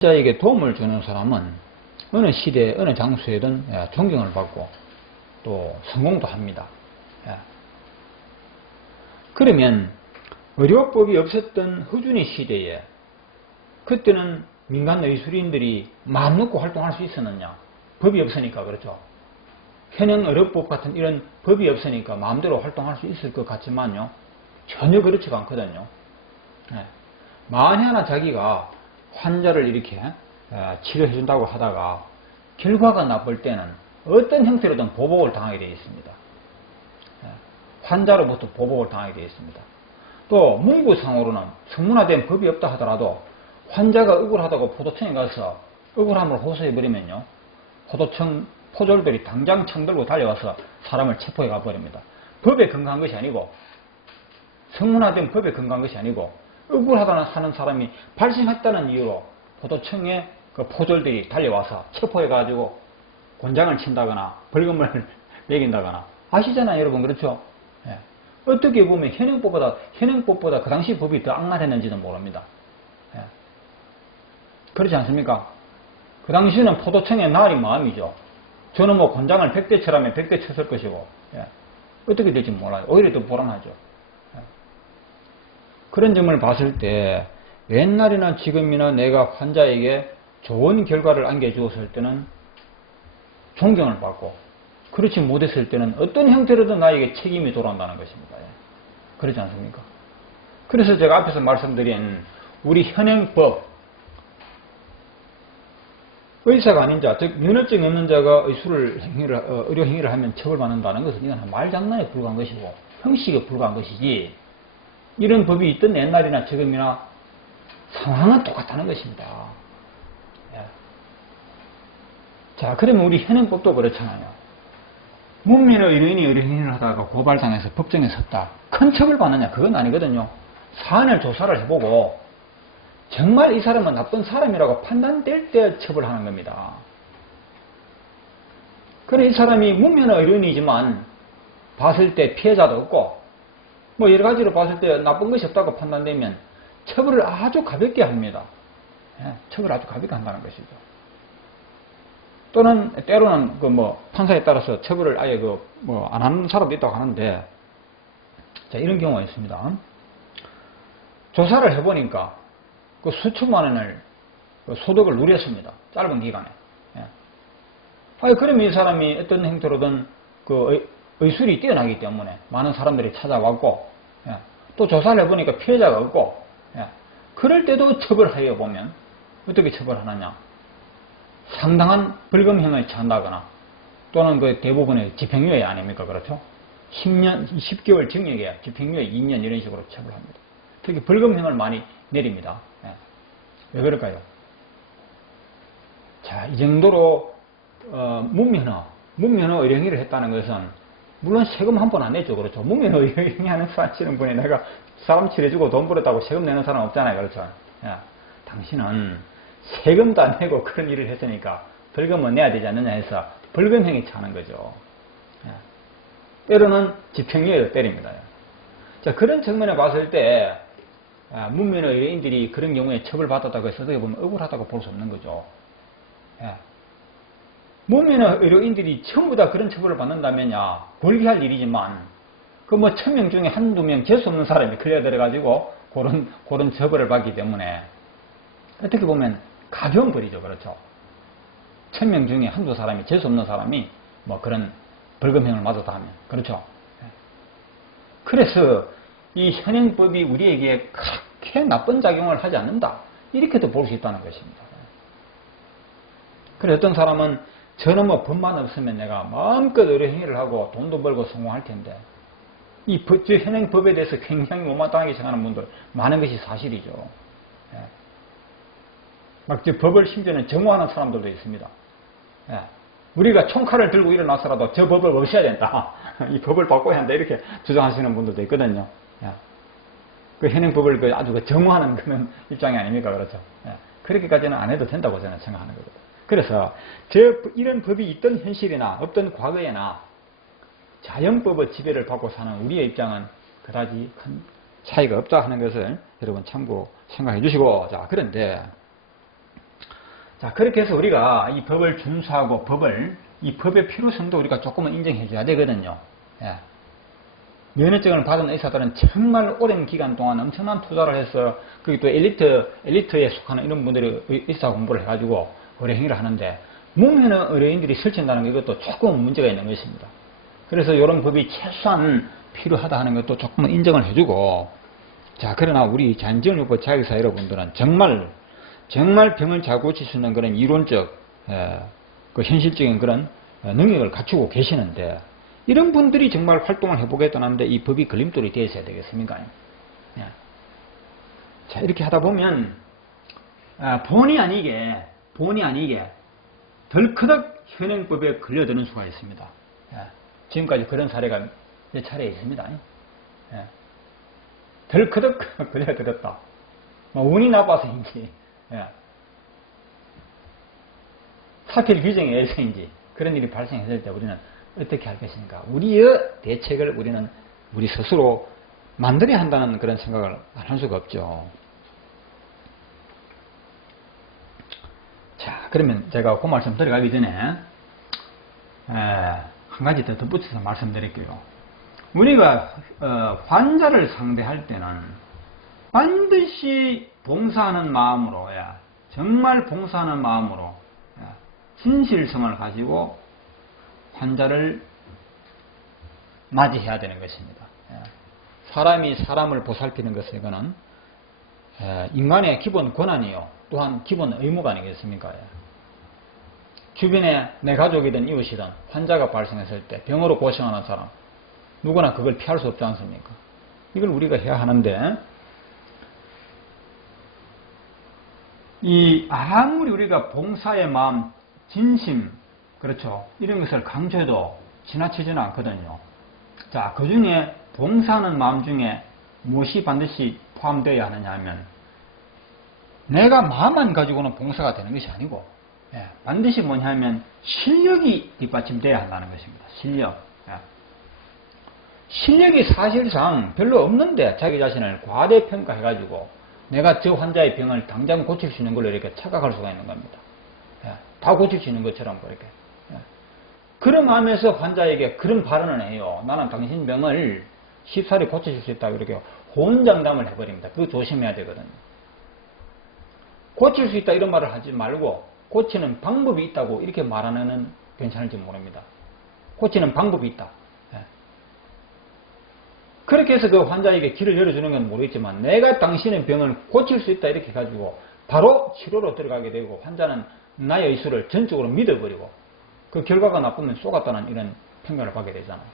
자에게 도움을 주는 사람은 어느 시대, 어느 장소에든 존경을 받고 또 성공도 합니다. 그러면 의료법이 없었던 허준의 시대에 그때는 민간 의술인들이 마음 놓고 활동할 수 있었느냐? 법이 없으니까 그렇죠. 현행 의료법 같은 이런 법이 없으니까 마음대로 활동할 수 있을 것 같지만요. 전혀 그렇지가 않거든요. 만에 하나 자기가 환자를 이렇게 치료해 준다고 하다가 결과가 나쁠 때는 어떤 형태로든 보복을 당하게 되어 있습니다. 환자로부터 보복을 당하게 되어 있습니다. 또 문구상으로는 성문화된 법이 없다 하더라도 환자가 억울하다고 포도청에 가서 억울함을 호소해버리면요. 포도청 포졸들이 당장 청 들고 달려와서 사람을 체포해 가버립니다. 법에 근거한 것이 아니고 성문화된 법에 근거한 것이 아니고 억울하다는 하는 사람이 발생했다는 이유로 포도청에 그 포졸들이 달려와서 체포해가지고 곤장을 친다거나 벌금을 매긴다거나 아시잖아요, 여러분. 그렇죠? 어떻게 보면 현행법보다 그 당시 법이 더 악랄했는지는 모릅니다. 그렇지 않습니까? 그 당시에는 포도청의 날이 마음이죠. 저는 뭐 곤장을 100대 쳐라면 100대 쳤을 것이고 어떻게 될지 몰라요. 오히려 더 불안하죠. 그런 점을 봤을 때 옛날이나 지금이나 내가 환자에게 좋은 결과를 안겨주었을 때는 존경을 받고 그렇지 못했을 때는 어떤 형태로든 나에게 책임이 돌아온다는 것입니다. 그렇지 않습니까? 그래서 제가 앞에서 말씀드린 우리 현행법 의사가 아닌 자, 즉 면허증이 없는 자가 의료 행위를 하면 처벌받는다는 것은 이건 말장난에 불과한 것이고 형식에 불과한 것이지 이런 법이 있던 옛날이나 지금이나 상황은 똑같다는 것입니다. 자, 그러면 우리 현행법도 그렇잖아요. 문민의 의료인이 의료행위를 하다가 고발당해서 법정에 섰다. 큰 처벌 받느냐? 그건 아니거든요. 사안을 조사를 해보고 정말 이 사람은 나쁜 사람이라고 판단될 때 처벌하는 겁니다. 그래 이 사람이 문민의 의료인이지만 봤을 때 피해자도 없고 뭐 여러 가지로 봤을 때 나쁜 것이 없다고 판단되면 처벌을 아주 가볍게 합니다. 처벌을 아주 가볍게 한다는 것이죠. 또는 때로는 그 뭐 판사에 따라서 처벌을 아예 그 뭐 안 하는 사람도 있다고 하는데 자 이런 경우가 있습니다. 조사를 해보니까 그 수천만 원을 소득을 누렸습니다. 짧은 기간에. 그러면 이 사람이 어떤 행태로든 그 의술이 뛰어나기 때문에 많은 사람들이 찾아왔고 또 조사를 해보니까 피해자가 없고 그럴 때도 처벌하여 보면 어떻게 처벌하느냐. 상당한 벌금형을 처한다거나 또는 그 대부분의 집행유예 아닙니까? 그렇죠? 10년, 10개월 징역에 집행유예 2년 이런 식으로 처벌합니다. 특히 벌금형을 많이 내립니다. 왜 그럴까요? 자, 이 정도로 문면허 의료행위를 했다는 것은 물론 세금 한 번 안 냈죠. 그렇죠? 문면허 의료행위 하시는 분이 내가 사람 치료해주고 돈 벌었다고 세금 내는 사람 없잖아요. 그렇죠? 당신은 세금도 안 내고 그런 일을 했으니까 벌금은 내야 되지 않느냐 해서 벌금형이 차는 거죠. 때로는 집행유예로 때립니다. 자, 그런 측면에 봤을 때 문면허 의료인들이 그런 경우에 처벌받았다고 해서 어떻게 보면 억울하다고 볼 수 없는 거죠. 문면허 의료인들이 전부 다 그런 처벌을 받는다면야 불리할 일이지만 그 뭐 1000명 중에 한두 명 재수 없는 사람이 걸려들어가지고 그런 처벌을 받기 때문에 어떻게 보면 가벼운 벌이죠. 그렇죠? 1000명 중에 한두 사람이 재수 없는 사람이 뭐 그런 벌금형을 맞았다 하면 그렇죠? 그래서 이 현행법이 우리에게 그렇게 나쁜 작용을 하지 않는다. 이렇게도 볼 수 있다는 것입니다. 그래서 어떤 사람은 저는 뭐 법만 없으면 내가 마음껏 의료행위를 하고 돈도 벌고 성공할 텐데 이 현행법에 대해서 굉장히 못마땅하게 생각하는 분들 많은 것이 사실이죠. 막 법을 심지어는 정오하는 사람들도 있습니다. 우리가 총칼을 들고 일어나서라도 저 법을 없애야 된다. 이 법을 바꿔야 한다. 이렇게 주장하시는 분들도 있거든요. 그 현행법을 아주 정오하는 그런 입장이 아닙니까? 그렇죠? 그렇게까지는 안 해도 된다고 저는 생각하는 거거든요. 그래서 이런 법이 있던 현실이나 없던 과거에나 자연법의 지배를 받고 사는 우리의 입장은 그다지 큰 차이가 없다 하는 것을 여러분 참고 생각해 주시고 자 그런데 자, 그렇게 해서 우리가 이 법을 준수하고 이 법의 필요성도 우리가 조금은 인정해 줘야 되거든요. 예. 면허증을 받은 의사들은 정말 오랜 기간 동안 엄청난 투자를 해서, 그게 또 엘리트에 속하는 이런 분들이 의사 공부를 해가지고 의뢰행위를 하는데, 무면허 의뢰인들이 설친다는 게 이것도 조금 문제가 있는 것입니다. 그래서 이런 법이 최소한 필요하다 하는 것도 조금은 인정을 해주고, 자, 그러나 우리 잔지원요법 자격사 여러분들은 정말 병을 잘 고칠 수 있는 그런 이론적, 그 현실적인 그런 능력을 갖추고 계시는데, 이런 분들이 정말 활동을 해보겠다는데 이 법이 걸림돌이 되어야 되겠습니까? 예. 자, 이렇게 하다 보면 본의 아니게 덜커덕 현행법에 걸려드는 수가 있습니다. 예. 지금까지 그런 사례가 몇 차례 있습니다. 예. 덜커덕 걸려들었다. 운이 나빠서인지, 예. 사필 규정에 의해서인지 그런 일이 발생했을 때 우리는 어떻게 할 것인가? 우리의 대책을 우리 스스로 만들어야 한다는 그런 생각을 안 할 수가 없죠. 자, 그러면 제가 그 말씀 들어가기 전에 한 가지 더 덧붙여서 말씀드릴게요. 우리가 환자를 상대할 때는 반드시 봉사하는 마음으로, 정말 봉사하는 마음으로 진실성을 가지고 환자를 맞이해야 되는 것입니다. 사람이 사람을 보살피는 것은 이거는 인간의 기본 권한이요, 또한 기본 의무가 아니겠습니까? 주변에 내 가족이든 이웃이든 환자가 발생했을 때 병으로 고생하는 사람, 누구나 그걸 피할 수 없지 않습니까? 이걸 우리가 해야 하는데, 아무리 우리가 봉사의 마음, 진심, 그렇죠, 이런 것을 강조해도 지나치지는 않거든요. 자, 그 중에 봉사하는 마음 중에 무엇이 반드시 포함되어야 하느냐 하면, 내가 마음만 가지고는 봉사가 되는 것이 아니고, 반드시 뭐냐 하면 실력이 뒷받침되어야 한다는 것입니다. 실력이 사실상 별로 없는데 자기 자신을 과대평가해가지고 내가 저 환자의 병을 당장 고칠 수 있는 걸로 이렇게 착각할 수가 있는 겁니다. 다 고칠 수 있는 것처럼 그렇게. 그런 마음에서 환자에게 그런 발언을 해요. 나는 당신 병을 쉽사리 고칠 수 있다고 이렇게 호언장담을 해버립니다. 그거 조심해야 되거든요. 고칠 수 있다 이런 말을 하지 말고 고치는 방법이 있다고 이렇게 말하는 괜찮을지 모릅니다. 고치는 방법이 있다. 그렇게 해서 그 환자에게 길을 열어주는 건 모르겠지만, 내가 당신의 병을 고칠 수 있다 이렇게 해가지고 바로 치료로 들어가게 되고, 환자는 나의 의술을 전적으로 믿어버리고 그 결과가 나쁘면 쏘갔다는 이런 평가를 받게 되잖아요.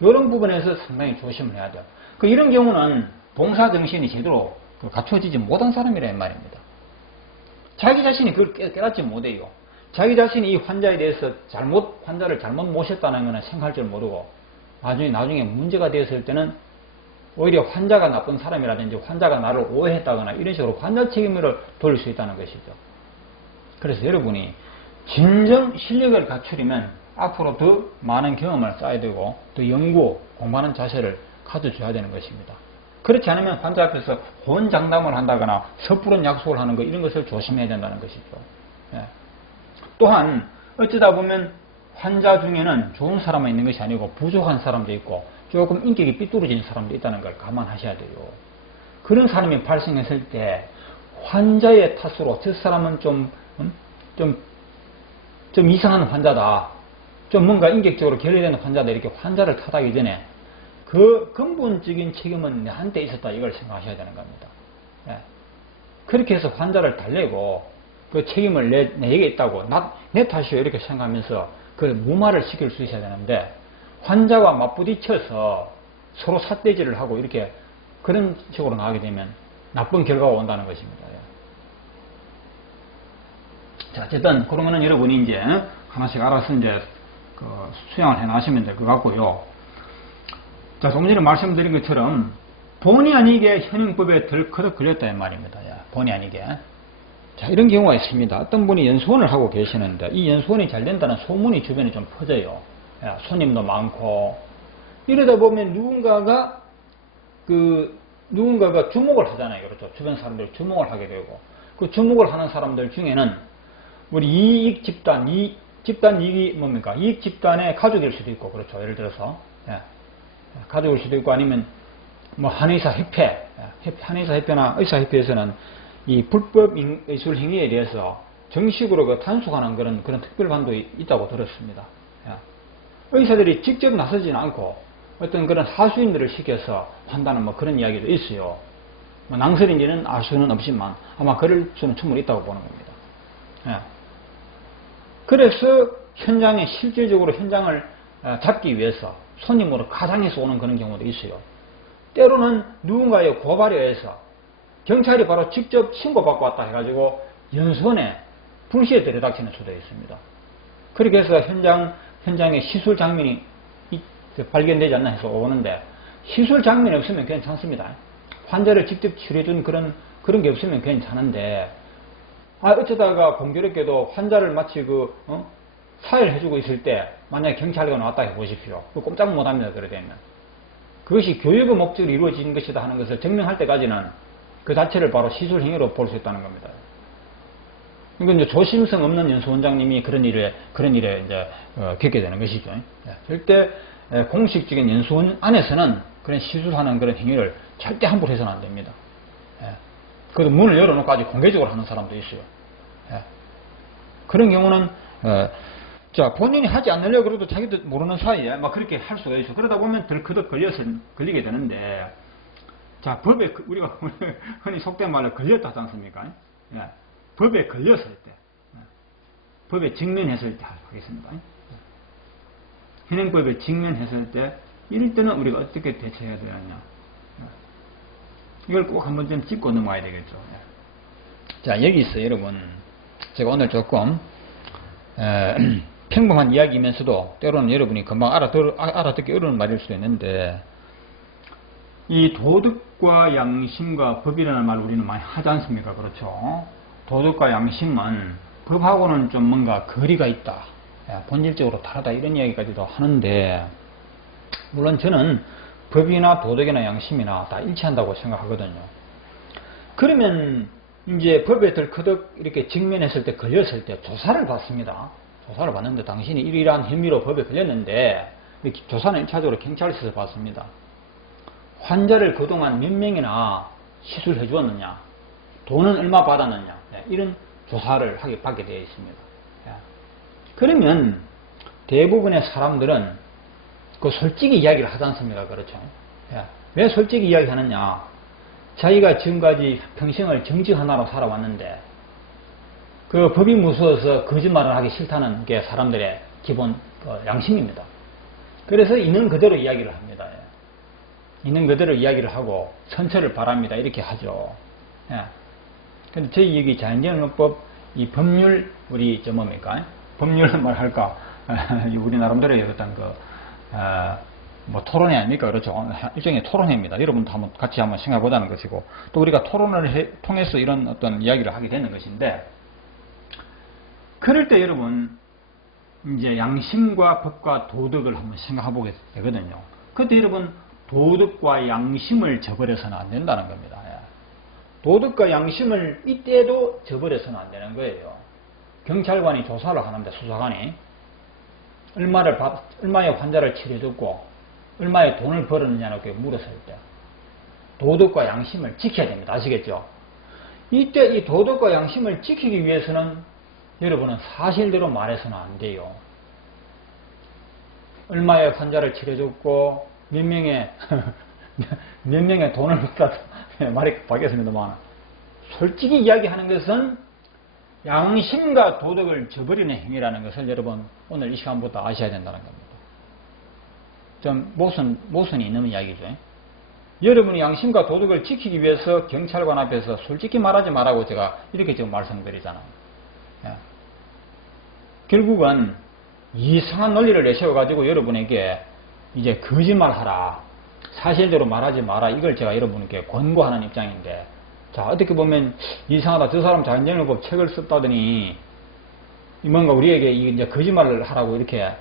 이런 부분에서 상당히 조심을 해야 돼요. 이런 경우는 봉사정신이 제대로 갖춰지지 못한 사람이란 말입니다. 자기 자신이 그걸 깨닫지 못해요. 자기 자신이 이 환자에 대해서 환자를 잘못 모셨다는 것은 생각할 줄 모르고, 나중에 문제가 되었을 때는 오히려 환자가 나쁜 사람이라든지 환자가 나를 오해했다거나 이런 식으로 환자 책임을 돌릴 수 있다는 것이죠. 그래서 여러분이 진정 실력을 갖추려면 앞으로 더 많은 경험을 쌓아야 되고, 더 연구, 공부하는 자세를 가져줘야 되는 것입니다. 그렇지 않으면 환자 앞에서 호언장담을 한다거나 섣부른 약속을 하는 것, 이런 것을 조심해야 된다는 것이죠. 또한 어쩌다 보면 환자 중에는 좋은 사람만 있는 것이 아니고 부족한 사람도 있고 조금 인격이 삐뚤어진 사람도 있다는 걸 감안하셔야 돼요. 그런 사람이 발생했을 때 환자의 탓으로 저 사람은 좀 이상한 환자다, 좀 뭔가 인격적으로 결여되는 환자다, 이렇게 환자를 탓하기 전에 그 근본적인 책임은 내한테 있었다, 이걸 생각하셔야 되는 겁니다. 그렇게 해서 환자를 달래고 그 책임을 내게 있다고, 내 탓이요 이렇게 생각하면서 그걸 무마를 시킬 수 있어야 되는데, 환자와 맞부딪혀서 서로 삿대질을 하고 이렇게 그런 식으로 나가게 되면 나쁜 결과가 온다는 것입니다. 자, 어쨌든 그런 거는 여러분이 이제 하나씩 알아서 이제 수양을 해 나시면 될 것 같고요. 자, 조금 전에 말씀드린 것처럼 본의 아니게 현행법에 덜커덕 걸렸다 이 말입니다. 본의 아니게. 자, 이런 경우가 있습니다. 어떤 분이 연수원을 하고 계시는데 이 연수원이 잘 된다는 소문이 주변에 좀 퍼져요. 손님도 많고 이러다 보면 누군가가 주목을 하잖아요. 그렇죠. 주변 사람들이 주목을 하게 되고, 그 주목을 하는 사람들 중에는 우리 이익 집단, 집단 이익이 뭡니까? 이익 집단의 가족일 수도 있고, 그렇죠. 예를 들어서, 예. 가족일 수도 있고, 아니면, 뭐, 한의사 협회, 한의사 협회나 의사협회에서는 이 불법 예술 행위에 대해서 정식으로 그 단속하는 그런 특별반도 있다고 들었습니다. 예. 의사들이 직접 나서지는 않고, 어떤 그런 하수인들을 시켜서 한다는 뭐 그런 이야기도 있어요. 뭐 낭설인지는 알 수는 없지만, 아마 그럴 수는 충분히 있다고 보는 겁니다. 예. 그래서 현장에 실질적으로 현장을 잡기 위해서 손님으로 가장해서 오는 그런 경우도 있어요. 때로는 누군가의 고발에 의해서 경찰이 바로 직접 신고받고 왔다 해가지고 연수원에 불시에 들이닥치는 수도 있습니다. 그렇게 해서 현장에 시술 장면이 발견되지 않나 해서 오는데, 시술 장면이 없으면 괜찮습니다. 환자를 직접 치료해준 그런 게 없으면 괜찮은데, 어쩌다가 공교롭게도 환자를 마치 사회를 해주고 있을 때, 만약에 경찰관 왔다 해보십시오. 꼼짝 못합니다, 그래 되면. 그것이 교육의 목적으로 이루어진 것이다 하는 것을 증명할 때까지는 그 자체를 바로 시술행위로 볼 수 있다는 겁니다. 이건 이제 조심성 없는 연수원장님이 그런 일에 이제, 겪게 되는 것이죠. 절대 공식적인 연수원 안에서는 그런 시술하는 그런 행위를 절대 함부로 해서는 안 됩니다. 그래도 문을 열어놓고 아주 공개적으로 하는 사람도 있어요. 그런 경우는, 자, 본인이 하지 않으려고 그래도 자기도 모르는 사이에 막 그렇게 할 수가 있어요. 그러다 보면 덜커덕 걸리게 되는데, 자, 법에, 우리가 흔히 속된 말로 걸렸다 하지 않습니까? 법에 걸렸을 때, 법에 직면했을 때 하겠습니다. 현행법에 직면했을 때, 이럴 때는 우리가 어떻게 대처해야 되느냐. 이걸 꼭 한 번쯤 짚고 넘어가야 되겠죠. 자, 여기서 여러분, 제가 오늘 조금 평범한 이야기이면서도 때로는 여러분이 금방 알아듣기 어려운 말일 수도 있는데, 이 도덕과 양심과 법이라는 말을 우리는 많이 하지 않습니까? 그렇죠? 도덕과 양심은 법하고는 좀 뭔가 거리가 있다, 본질적으로 다르다, 이런 이야기까지도 하는데, 물론 저는 법이나 도덕이나 양심이나 다 일치한다고 생각하거든요. 그러면 이제 법에 덜커덕 이렇게 직면했을 때, 걸렸을 때 조사를 받습니다. 조사를 받는데, 당신이 이러한 혐의로 법에 걸렸는데, 이렇게 조사는 1차적으로 경찰서에서 받습니다. 환자를 그동안 몇 명이나 시술해 주었느냐, 돈은 얼마 받았느냐, 이런 조사를 받게 되어 있습니다. 그러면 대부분의 사람들은 그 솔직히 이야기를 하지 않습니까? 그렇죠? 왜 솔직히 이야기하느냐? 자기가 지금까지 평생을 정직 하나로 살아왔는데, 그 법이 무서워서 거짓말을 하기 싫다는 게 사람들의 기본 양심입니다. 그래서 있는 그대로 이야기를 합니다. 있는 그대로 이야기를 하고 선처를 바랍니다, 이렇게 하죠. 근데 저희 여기 자연재해농법 이 법률, 우리 뭡니까? 법률 말할까? 우리 나름대로의 어떤 뭐 토론회 아닙니까? 그렇죠? 일종의 토론회입니다. 여러분도 같이 한번 생각해보자는 것이고, 또 우리가 토론을 통해서 이런 어떤 이야기를 하게 되는 것인데, 그럴 때 여러분, 이제 양심과 법과 도덕을 한번 생각해보게 되거든요. 그때 여러분, 도덕과 양심을 저버려서는 안 된다는 겁니다. 도덕과 양심을 이때도 저버려서는 안 되는 거예요. 경찰관이 조사를 하는데, 수사관이 얼마의 환자를 치료해줬고 얼마의 돈을 벌었느냐고 물었을 때 도덕과 양심을 지켜야 됩니다. 아시겠죠? 이때 이 도덕과 양심을 지키기 위해서는 여러분은 사실대로 말해서는 안 돼요. 얼마의 환자를 치료해줬고 몇 명의 돈을 벌었다, 말이 바뀌었습니다만, 솔직히 이야기하는 것은 양심과 도덕을 저버리는 행위라는 것을 여러분 오늘 이 시간부터 아셔야 된다는 겁니다. 좀 모순이 있는 이야기죠. 여러분이 양심과 도덕을 지키기 위해서 경찰관 앞에서 솔직히 말하지 말라고 제가 이렇게 지금 말씀드리잖아요. 결국은 이상한 논리를 내세워가지고 여러분에게 이제 거짓말하라, 사실대로 말하지 마라, 이걸 제가 여러분께 권고하는 입장인데, 자, 어떻게 보면 이상하다, 저 사람 자연재해농법 책을 썼다더니 뭔가 우리에게 이제 거짓말을 하라고 이렇게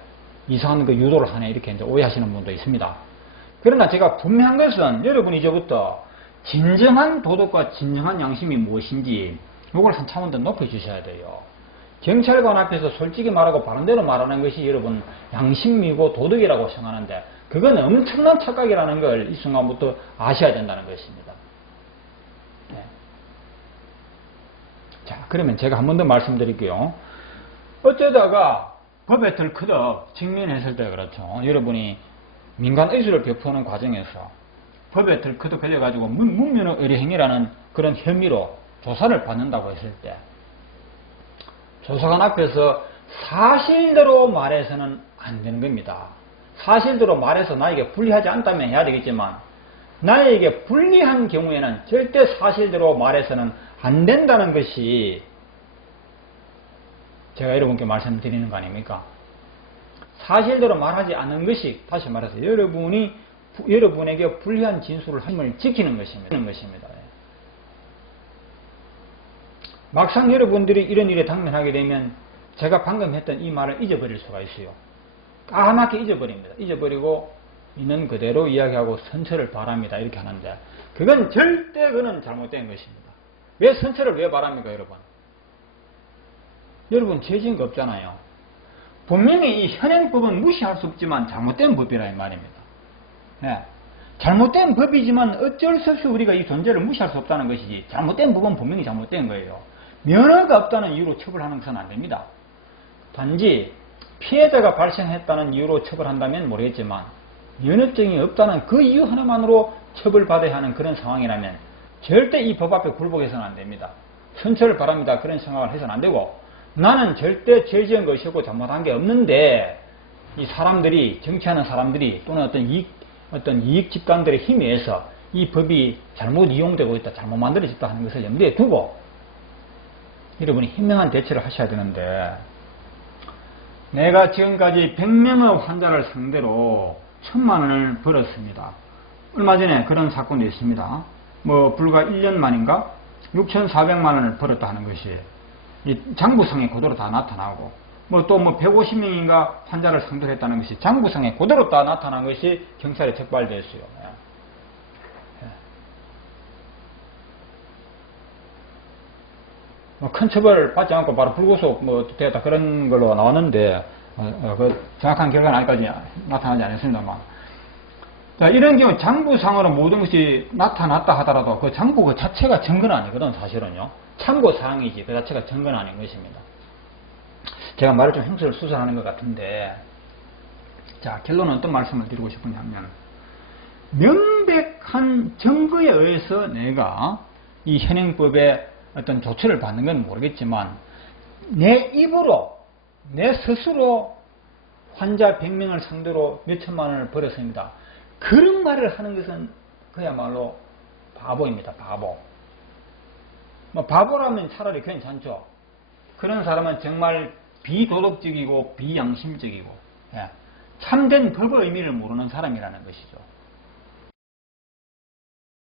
이상한 그 유도를 하네, 이렇게 이제 오해하시는 분도 있습니다. 그러나 제가 분명한 것은 여러분이 이제부터 진정한 도덕과 진정한 양심이 무엇인지 이걸 한 차원 더 높여주셔야 돼요. 경찰관 앞에서 솔직히 말하고 바른대로 말하는 것이 여러분 양심이고 도덕이라고 생각하는데 그건 엄청난 착각이라는 걸 이 순간부터 아셔야 된다는 것입니다. 네. 자, 그러면 제가 한 번 더 말씀드릴게요. 어쩌다가 법의 틀 크덕 직면했을 때 그렇죠. 여러분이 민간 의술을 베푸는 과정에서 법의 틀 크덕 걸려가지고 문면의 의뢰행위라는 그런 혐의로 조사를 받는다고 했을 때 조사관 앞에서 사실대로 말해서는 안 되는 겁니다. 사실대로 말해서 나에게 불리하지 않다면 해야 되겠지만 나에게 불리한 경우에는 절대 사실대로 말해서는 안 된다는 것이 제가 여러분께 말씀드리는 거 아닙니까? 사실대로 말하지 않는 것이 다시 말해서 여러분에게 불리한 진술을 함을 지키는 것입니다. 막상 여러분들이 이런 일에 당면하게 되면 제가 방금 했던 이 말을 잊어버릴 수가 있어요. 까맣게 잊어버립니다. 잊어버리고 있는 그대로 이야기하고 선처를 바랍니다. 이렇게 하는데 그건 절대 그는 잘못된 것입니다. 왜 선처를 왜 바랍니까 여러분? 여러분 죄진 거 없잖아요. 분명히 이 현행법은 무시할 수 없지만 잘못된 법이라 이 말입니다. 네. 잘못된 법이지만 어쩔 수 없이 우리가 이 존재를 무시할 수 없다는 것이지 잘못된 법은 분명히 잘못된 거예요. 면허가 없다는 이유로 처벌하는 것은 안 됩니다. 단지 피해자가 발생했다는 이유로 처벌한다면 모르겠지만 면허증이 없다는 그 이유 하나만으로 처벌받아야 하는 그런 상황이라면 절대 이 법 앞에 굴복해서는 안 됩니다. 선처를 바랍니다. 그런 생각을 해서는 안 되고 나는 절대 죄 지은 것이 없고 잘못한 게 없는데 이 사람들이 정치하는 사람들이 또는 어떤 이익 집단들의 힘에 의해서 이 법이 잘못 이용되고 있다, 잘못 만들어졌다 하는 것을 염두에 두고 여러분이 현명한 대처를 하셔야 되는데 내가 지금까지 100명의 환자를 상대로 1000만 원을 벌었습니다. 얼마 전에 그런 사건이 있습니다. 불과 1년 만인가 6,400만 원을 벌었다 하는 것이 이 장부상에 그대로 다 나타나고 또 150명인가 환자를 상대로 했다는 것이 장부상에 그대로 다 나타난 것이 경찰에 적발됐어요. 큰 처벌 받지 않고 바로 불구속 됐다 그런 걸로 나왔는데 그 정확한 결과는 아직까지 나타나지 않았습니다만 자, 이런 경우 장부상으로 모든 것이 나타났다 하더라도 그 장부 그 자체가 증거는 아니거든 사실은요. 참고사항이지 그 자체가 증거는 아닌 것입니다. 제가 말을 좀 횡설수설하는 것 같은데 자 결론은 어떤 말씀을 드리고 싶으냐면 명백한 증거에 의해서 내가 이 현행법의 어떤 조처를 받는 건 모르겠지만 내 입으로 내 스스로 환자 100명을 상대로 몇천만 원을 벌었습니다. 그런 말을 하는 것은 그야말로 바보입니다. 바보. 바보라면 차라리 괜찮죠. 그런 사람은 정말 비도덕적이고 비양심적이고 참된 법의 의미를 모르는 사람이라는 것이죠.